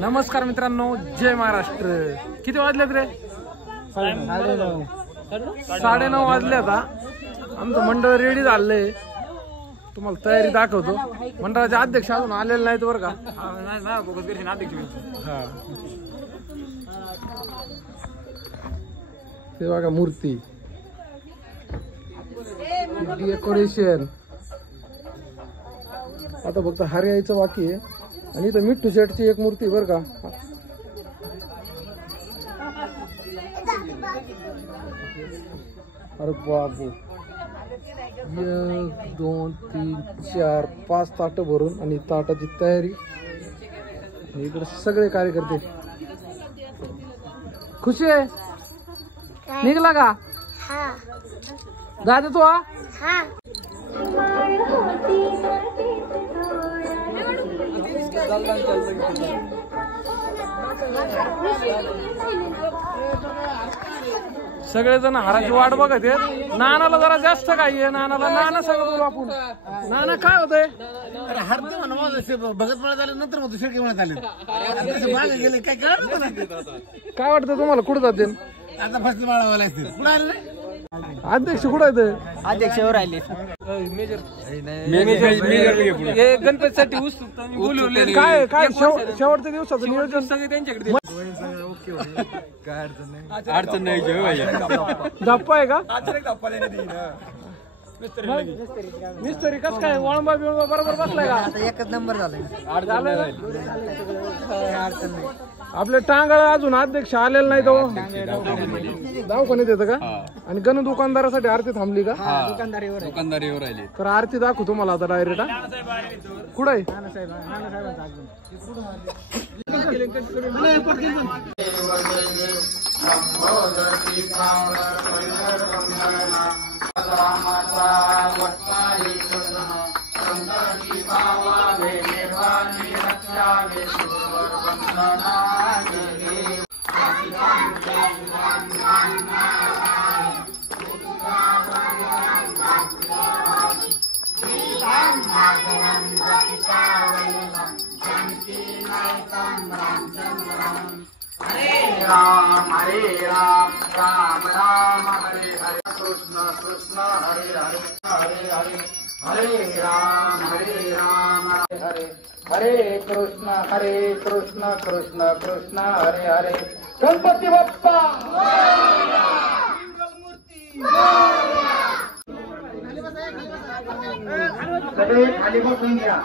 नमस्कार मित्रांनो, जय महाराष्ट्र। किती वाजलेत रे? 9:30 वाजले। आता आमचं मंडळ रेडी झालंय, तुम्हाला तयारी दाखवतो। मंडळाचे अध्यक्ष अजून आलेले नाहीत बरं का। हा, ते बघा मूर्ती, डेकोरेशन। आता फक्त हार यायचं बाकी आहे। आणि इथं मिट्टू शेटची एक मूर्ती बरं का। अरे बाबू, 1 2 3 4 5 ताट भरून आणि ताटाची तयारी। इकडे सगळे कार्यकर्ते खुशी आहे। निघला का? दादा तू हा सगळेजण हाराची वाट बघत आहेत। नानाला जरा जास्त काही आहे। नाना सगळं बोलू आपण। नाना काय होतंय? अरे हरते म्हणा भगत म्हणत आले, नंतर मग शेळके म्हणत आले, मागे गेले काय काय वाटतं तुम्हाला? कुठं जाते आता? फसली माळा बोलायचं कुठं आले रे? अध्यक्ष कुठं आहेत? अध्यक्षावर राहिले गणपतीसाठी काय काय शेवटच्या दिवसाचं नियोजन सगळे त्यांच्याकडे अडचण नाही। धप्पा आहे का? मिस्त्री कस काय? वळंबा बिळंबा बरोबर बसलाय का? एकच नंबर झालाय। आपले टांगळ अजून अध्यक्ष आलेला नाही तो दवाखान्यात येतं का? आणि गण दुकानदारासाठी आरती थांबली का? दुकानदारीवर राहिली। तर आरती दाखवू तुम्हाला आता डायरेक्ट। कुठं आहे? हरे राम राम राम हरे हरे, कृष्ण कृष्ण हरे हरे, हरे हरे, हरे राम हरे हरे कृष्ण कृष्ण कृष्ण हरे हरे। गणपती बाप्पा सगळे खाली बसून घ्या।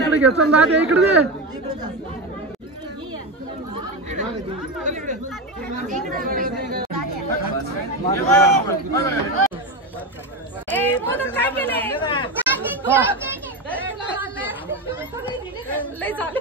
इकडे घे, चल दादा इकडे दे। लय झाले